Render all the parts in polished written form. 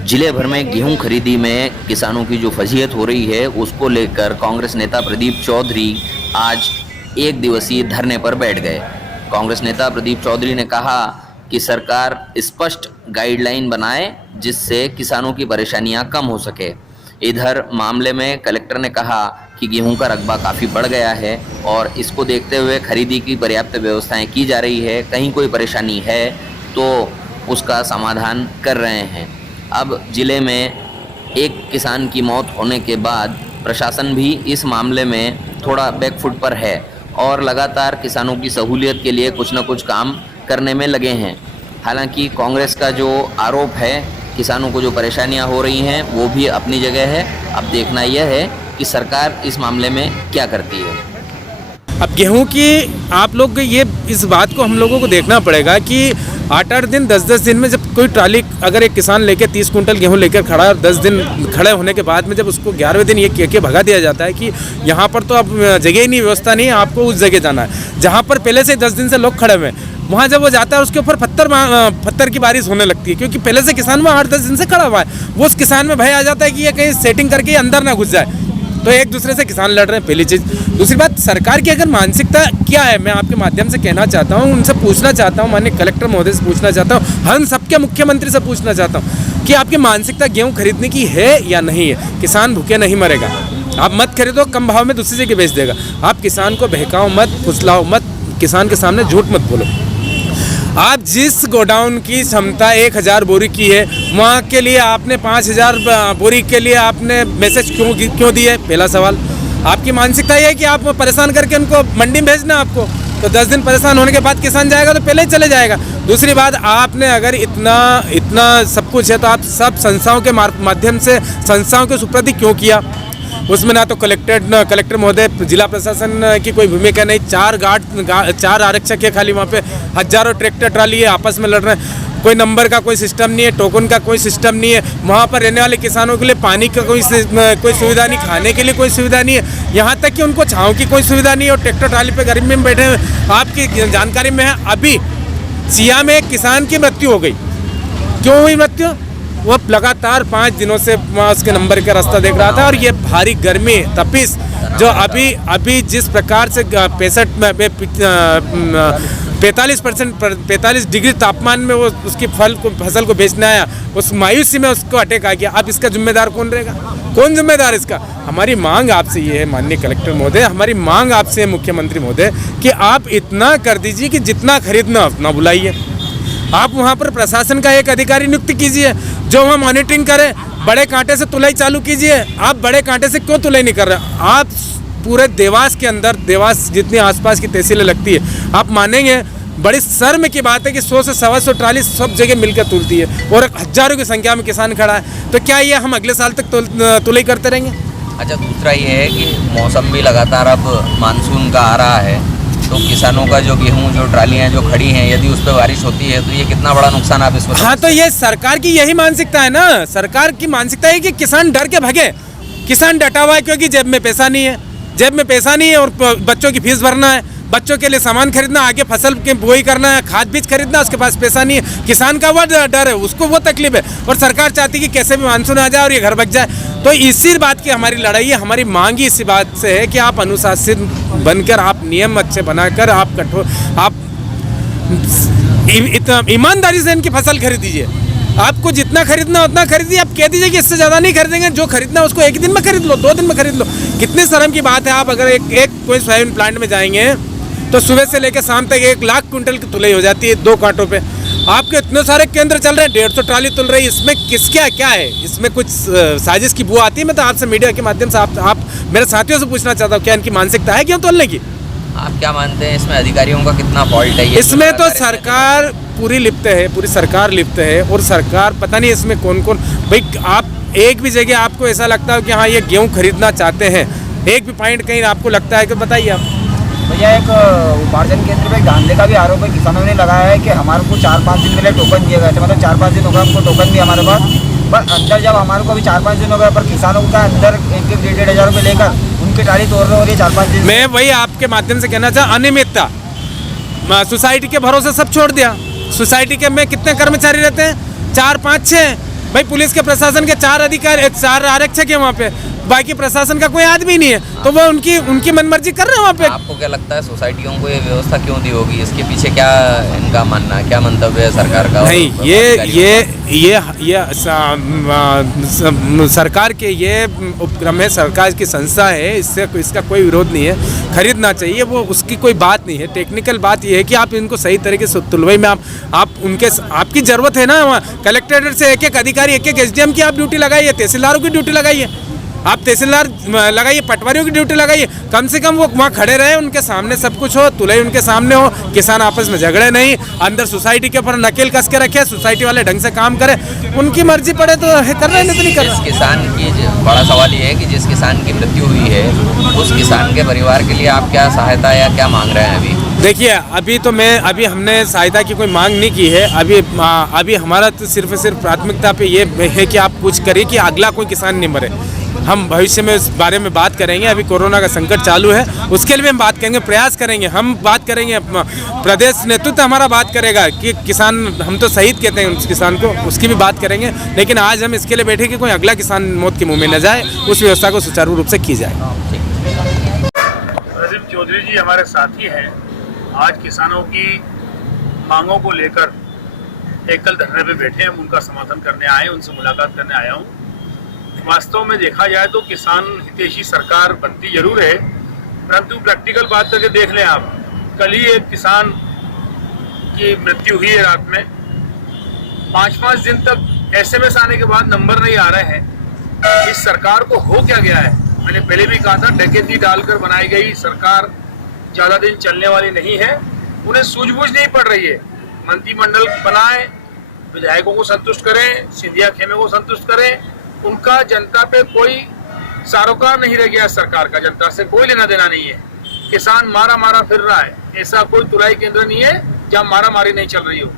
जिले भर में गेहूं खरीदी में किसानों की जो फजीहत हो रही है उसको लेकर कांग्रेस नेता प्रदीप चौधरी आज एक दिवसीय धरने पर बैठ गए। कांग्रेस नेता प्रदीप चौधरी ने कहा कि सरकार स्पष्ट गाइडलाइन बनाए जिससे किसानों की परेशानियां कम हो सके। इधर मामले में कलेक्टर ने कहा कि गेहूं का रकबा काफ़ी बढ़ गया है और इसको देखते हुए खरीदी की पर्याप्त व्यवस्थाएं की जा रही है। कहीं कोई परेशानी है तो उसका समाधान कर रहे हैं। अब जिले में एक किसान की मौत होने के बाद प्रशासन भी इस मामले में थोड़ा बैकफुट पर है और लगातार किसानों की सहूलियत के लिए कुछ न कुछ काम करने में लगे हैं। हालांकि कांग्रेस का जो आरोप है किसानों को जो परेशानियां हो रही हैं वो भी अपनी जगह है। अब देखना यह है कि सरकार इस मामले में क्या करती है। अब गेहूं की आप लोग ये इस बात को हम लोगों को देखना पड़ेगा कि 8-8 दिन 10-10 दिन में जब कोई ट्राली अगर एक किसान लेके 30 कुंटल गेहूं लेकर खड़ा है और 10 दिन खड़े होने के बाद में जब उसको 11वें दिन ये कह के भगा दिया जाता है कि यहाँ पर तो अब जगह ही नहीं, व्यवस्था नहीं है, आपको उस जगह जाना है जहाँ पर पहले से 10 दिन से लोग खड़े हुए हैं। वहाँ जब वो जाता है उसके ऊपर पत्थर की बारिश होने लगती है क्योंकि पहले से किसान वहाँ 8-10 दिन से खड़ा हुआ है। वो उस किसान में भय आ जाता है कि ये कहीं सेटिंग करके अंदर ना घुस जाए, तो एक दूसरे से किसान लड़ रहे हैं, पहली चीज़। दूसरी बात, सरकार की अगर मानसिकता क्या है, मैं आपके माध्यम से कहना चाहता हूँ, उनसे पूछना चाहता हूँ, माननीय कलेक्टर महोदय से पूछना चाहता हूँ, हम सबके मुख्यमंत्री से पूछना चाहता हूँ कि आपकी मानसिकता गेहूँ खरीदने की है या नहीं है। किसान भूखे नहीं मरेगा, आप मत खरीदो, कम भाव में दूसरी जगह बेच देगा। आप किसान को बहकाओ मत, फुसलाओ मत, किसान के सामने झूठ मत बोलो। आप जिस गोडाउन की क्षमता 1000 बोरी की है वहाँ के लिए आपने 5000 बोरी के लिए आपने मैसेज क्यों दिए? पहला सवाल। आपकी मानसिकता ये है कि आप परेशान करके उनको मंडी में भेजना आपको, तो 10 दिन परेशान होने के बाद किसान जाएगा तो पहले ही चले जाएगा। दूसरी बात, आपने अगर इतना सब कुछ है तो आप सब संस्थाओं के माध्यम से संस्थाओं के सुपुर्द क्यों किया? उसमें ना तो कलेक्टर महोदय, जिला प्रशासन की कोई भूमिका नहीं। 4 आरक्षक है खाली, वहाँ पे हजारों ट्रैक्टर ट्राली है, आपस में लड़ रहे हैं। कोई नंबर का कोई सिस्टम नहीं है, टोकन का कोई सिस्टम नहीं है। वहाँ पर रहने वाले किसानों के लिए पानी का कोई सुविधा नहीं, खाने के लिए कोई सुविधा नहीं है, यहाँ तक कि उनको छाँव की कोई सुविधा नहीं है और ट्रैक्टर ट्राली पर गर्मी में बैठे हुए। आपकी जानकारी में है अभी सिया में एक किसान की मृत्यु हो गई। क्यों हुई मृत्यु? वो लगातार 5 दिनों से उसके नंबर का रास्ता देख रहा था और ये भारी गर्मी तपिश जो अभी जिस प्रकार से 45 डिग्री तापमान में वो उसकी फसल को बेचने आया, उस मायूसी में उसको अटैक आ गया। अब इसका जिम्मेदार कौन रहेगा? कौन जिम्मेदार इसका? हमारी मांग आपसे ये है माननीय कलेक्टर महोदय, हमारी मांग आपसे मुख्यमंत्री महोदय कि आप इतना कर दीजिए कि जितना खरीदना उतना बुलाइए। आप वहाँ पर प्रशासन का एक अधिकारी नियुक्त कीजिए जो वहाँ मॉनिटरिंग करे। बड़े कांटे से तुलाई चालू कीजिए। आप बड़े कांटे से क्यों तुलाई नहीं कर रहे? आप पूरे देवास के अंदर, देवास जितनी आसपास की तहसीलें लगती है, आप मानेंगे बड़ी शर्म की बात है कि 100 से 125 ट्राली सब जगह मिलकर तुलती है और हजारों की संख्या में किसान खड़ा है। तो क्या ये हम अगले साल तक तुलाई करते रहेंगे? अच्छा, दूसरा ये है कि मौसम भी लगातार अब मानसून का आ रहा है, तो किसानों का जो गेहूं, जो ट्रालियां जो खड़ी हैं, यदि उस पर बारिश होती है तो ये कितना बड़ा नुकसान आप इसमें? हाँ, तो ये सरकार की यही मानसिकता है ना। सरकार की मानसिकता है कि किसान डर के भागे। किसान डटा हुआ है क्योंकि जेब में पैसा नहीं है, जेब में पैसा नहीं है और बच्चों की फीस भरना है, बच्चों के लिए सामान खरीदना, आगे फसल के बुआई करना है, खाद बीज खरीदना, उसके पास पैसा नहीं है। किसान का वो डर है, उसको वो तकलीफ है और सरकार चाहती है कि कैसे भी मानसून आ जाए और ये घर बच जाए। तो इसी बात की हमारी लड़ाई है, हमारी मांग इसी बात से है कि आप अनुशासित बनकर, आप नियम अच्छे बनाकर, आप कठोर, आप ईमानदारी से इनकी फसल खरीद दीजिए। आपको जितना खरीदना उतना खरीदिए। आप कह दीजिए कि इससे ज़्यादा नहीं खरीदेंगे, जो खरीदना उसको एक दिन में खरीद लो, 2 दिन में खरीद लो। कितनी शर्म की बात है। आप अगर एक कोई सोयाबीन प्लांट में जाएंगे तो सुबह से लेकर शाम तक 1 लाख कुंटल की तुलाई हो जाती है 2 कांटों पे। आपके इतने सारे केंद्र चल रहे हैं, 150 ट्राली तुल रही है। इसमें क्या है? इसमें कुछ साजिश की बू आती है? मैं तो आपसे मीडिया के माध्यम से आप मेरे साथियों से पूछना चाहता हूँ, क्या इनकी मानसिकता है गेहूं तोलने की? आप क्या मानते हैं इसमें अधिकारियों का कितना फॉल्ट है? इसमें तो सरकार पूरी लिप्त है, पूरी सरकार लिप्त है और सरकार पता नहीं इसमें कौन भाई। आप एक भी जगह आपको ऐसा लगता है कि हाँ ये गेहूँ खरीदना चाहते हैं, एक भी पॉइंट कहीं आपको लगता है कि बताइए आप। भैया, एक उपार्जन केंद्र पे धांधले का भी आरोप है। किसानों ने लगाया है कि हमारे को 4-5 दिन के लिए टोकन दिए गए थे, मतलब 4-5 दिन हो गए हमको टोकन भी हमारे पास, पर अंदर जब हमारे को अभी 4-5 दिन हो गए, पर किसानों का अंदर 1-1 हज़ार रुपये लेकर उनकी ट्राली तोड़ रहे हो रही है 4-5 दिन। मैं वही आपके माध्यम से कहना चाह, अनियमितता, सोसाइटी के भरोसे सब छोड़ दिया। सोसाइटी के में कितने कर्मचारी रहते हैं? 4-5-6। भाई पुलिस के प्रशासन के 4 आरक्षक है वहाँ पे, बाकी प्रशासन का कोई आदमी नहीं है, तो वो उनकी मनमर्जी कर रहे हैं वहाँ पे। आपको क्या लगता है सोसाइटियों को ये व्यवस्था क्यों दी होगी? इसके पीछे क्या इनका मानना है, क्या मंतव्य है सरकार का? नहीं, ये सरकार के ये उपक्रम है, सरकार की संस्था है, इसका कोई विरोध नहीं है, खरीदना चाहिए, वो उसकी कोई बात नहीं है। टेक्निकल बात ये है कि आप इनको सही तरीके से तुलवाई में आपकी ज़रूरत है ना, कलेक्ट्रेट से एक अधिकारी, एक SDM की आप ड्यूटी लगाइए, तहसीलदारों की ड्यूटी लगाइए, आप तहसीलदार लगाइए, पटवारियों की ड्यूटी लगाइए, कम से कम वो वहाँ खड़े रहे, उनके सामने सब कुछ हो, तुलई उनके सामने हो, किसान आपस में झगड़े नहीं, अंदर सोसाइटी के ऊपर नकेल कस के रखे, सोसाइटी वाले ढंग से काम करें, उनकी मर्जी पड़े तो कर रहे हैं, नहीं तो नहीं कर रहे। जिस किसान की बड़ा सवाल ये है कि जिस किसान की मृत्यु हुई है, उस किसान के परिवार के लिए आप क्या सहायता या क्या मांग रहे हैं अभी? देखिए, अभी हमने सहायता की कोई मांग नहीं की है। अभी हमारा तो सिर्फ प्राथमिकता पे ये है कि आप कुछ करिए कि अगला कोई किसान नहीं मरे। हम भविष्य में इस बारे में बात करेंगे, अभी कोरोना का संकट चालू है, उसके लिए हम बात करेंगे, प्रयास करेंगे, हम बात करेंगे, प्रदेश नेतृत्व हमारा बात करेगा कि किसान, हम तो शहीद कहते हैं उस किसान को, उसकी भी बात करेंगे, लेकिन आज हम इसके लिए बैठे कि कोई अगला किसान मौत के मुँह में न जाए, उस व्यवस्था को सुचारू रूप से की जाए। प्रदीप चौधरी जी हमारे साथी हैं। आज किसानों की मांगों को लेकर एकल धरने पे बैठे हैं, उनका समर्थन करने आए, उनसे मुलाकात करने आया हूँ। वास्तव में देखा जाए तो किसान हितैषी सरकार बनती जरूर है, परंतु प्रैक्टिकल बात करके देख लें आप, कल ही एक किसान की मृत्यु हुई है रात में। 5-5 दिन तक SMS आने के बाद नंबर नहीं आ रहे हैं। इस सरकार को हो क्या गया है? मैंने पहले भी कहा था, डकैती डालकर बनाई गई सरकार ज्यादा दिन चलने वाली नहीं है। उन्हें सूझबूझ नहीं पड़ रही है। मंत्रिमंडल बनाए, विधायकों को संतुष्ट करें, सिंधिया खेमे को संतुष्ट करें, उनका जनता पे कोई सरोकार नहीं रह गया। सरकार का जनता से कोई लेना देना नहीं है। किसान मारा फिर रहा है। ऐसा कोई तुलाई केंद्र नहीं है जहाँ मारा मारी नहीं चल रही हो।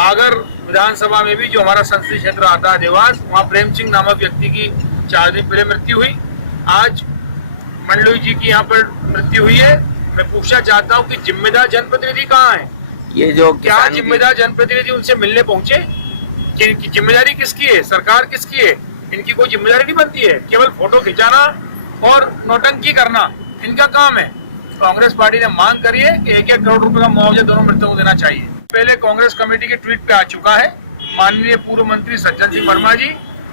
अगर विधानसभा में भी जो हमारा संसदीय क्षेत्र आता है देवास, वहाँ प्रेम सिंह नामक व्यक्ति की 4 दिन पहले मृत्यु हुई। आज मंडलोई जी की यहाँ पर मृत्यु हुई है। मैं पूछना चाहता हूँ कि जिम्मेदार जनप्रतिनिधि कहाँ है? ये जो क्या जिम्मेदार जनप्रतिनिधि उनसे मिलने पहुंचे? कि इनकी जिम्मेदारी किसकी है? सरकार किसकी है? इनकी कोई जिम्मेदारी नहीं बनती है। केवल फोटो खिंचाना और नौटंकी करना इनका काम है। कांग्रेस पार्टी ने मांग करी है कि 1-1 करोड़ रुपए का मुआवजा दोनों मृतकों को देना चाहिए। पहले कांग्रेस कमेटी के ट्वीट पे आ चुका है। माननीय पूर्व मंत्री सज्जन सिंह वर्मा जी,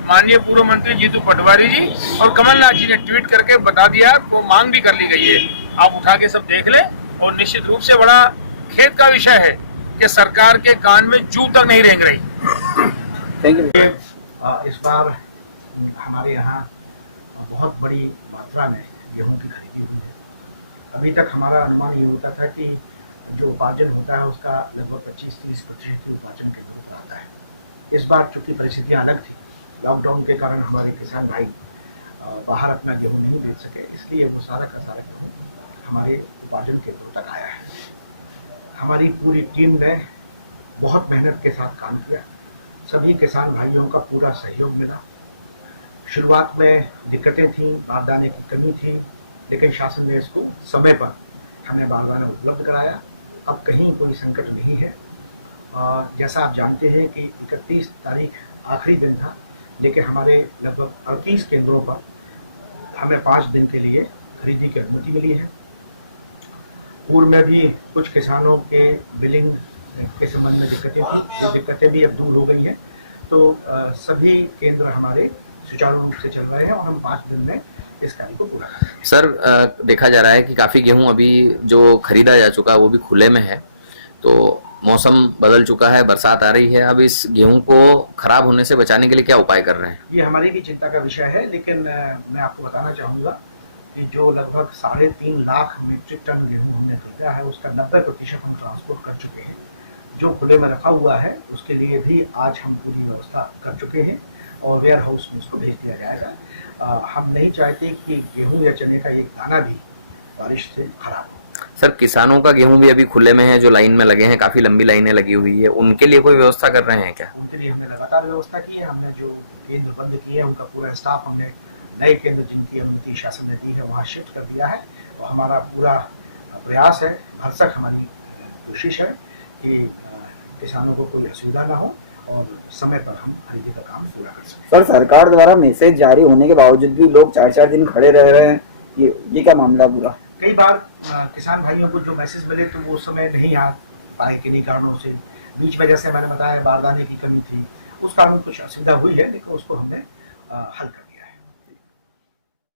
माननीय पूर्व मंत्री जीतू पटवारी जी और कमलनाथ जी ने ट्वीट करके बता दिया, वो मांग भी कर ली गई है। आप उठा के सब देख लें। और निश्चित रूप से बड़ा खेद का विषय है कि सरकार के कान में जू तक नहीं रेंग रही। इस बार हमारे यहाँ बहुत बड़ी मात्रा में गेहूं की खरीदी हुई है। अभी तक हमारा अनुमान ये होता था कि जो उपार्जन होता है उसका लगभग 25-30% की उपार्जन के रूप में आता है। इस बार चूंकि परिस्थितियाँ अलग थी, लॉकडाउन के कारण हमारे किसान भाई बाहर अपना गेहूं नहीं बेच सके, इसलिए वो सारा का सारा गेहूं हमारे उपार्जन केंद्रों तक आया है। हमारी पूरी टीम ने बहुत मेहनत के साथ काम किया। सभी किसान भाइयों का पूरा सहयोग मिला। शुरुआत में दिक्कतें थीं, बारदाने की कमी थी, लेकिन शासन ने इसको समय पर हमें बारदाना उपलब्ध कराया। अब कहीं कोई संकट नहीं है। जैसा आप जानते हैं कि 31 तारीख आखिरी दिन था, लेकिन हमारे लगभग 38 केंद्रों पर हमें 5 दिन के लिए खरीदी की अनुमति मिली है। पूर्व में भी कुछ किसानों के बिलिंग के संबंध में दिक्कतें थी, ये दिक्कतें भी अब दूर हो गई हैं। तो सभी केंद्र हमारे सुचारू रूप से चल रहे हैं और हम 5 दिन में इस कार्य को पूरा करेंगे। सर, देखा जा रहा है कि काफ़ी गेहूं अभी जो खरीदा जा चुका है वो भी खुले में है, तो मौसम बदल चुका है, बरसात आ रही है। अब इस गेहूं को खराब होने से बचाने के लिए क्या उपाय कर रहे हैं? ये हमारी भी चिंता का विषय है, लेकिन मैं आपको बताना चाहूँगा कि जो लगभग 3.5 लाख मीट्रिक टन गेहूँ हमने खरीदा है, उसका 90% हम ट्रांसपोर्ट कर चुके हैं। जो खुले में रखा हुआ है उसके लिए भी आज हम पूरी व्यवस्था कर चुके हैं और वेयर हाउस में उसको भेज दिया जाएगा। हम नहीं चाहते कि गेहूँ या चने का एक दाना भी बारिश से खराब हो। सर, किसानों का गेहूं भी अभी खुले में है, जो लाइन में लगे हैं, काफ़ी लंबी लाइनें लगी हुई है, उनके लिए कोई व्यवस्था कर रहे हैं क्या? उनके लिए हमने लगातार व्यवस्था की है। हमने जो केंद्र बंद किए हैं उनका पूरा स्टाफ हमने नए केंद्र जिनकी अनुमति शासन ने दी है वहाँ शिफ्ट कर दिया है। और हमारा पूरा प्रयास है, भरसक हमारी कोशिश है कि किसानों को कोई असुविधा ना हो और समय पर हम खरीदी का काम पूरा कर सकें। सर, सरकार द्वारा मैसेज जारी होने के बावजूद भी लोग 4-4 दिन खड़े रह रहे हैं, ये क्या मामला पूरा? कई बार किसान भाइयों को जो मैसेज मिले तो वो उस समय नहीं आ पाए किन्हीं कारणों से। बीच में जैसे मैंने बताया बारदाने की कमी थी, उस कारण कुछ असुविधा हुई है, लेकिन उसको हमने हल कर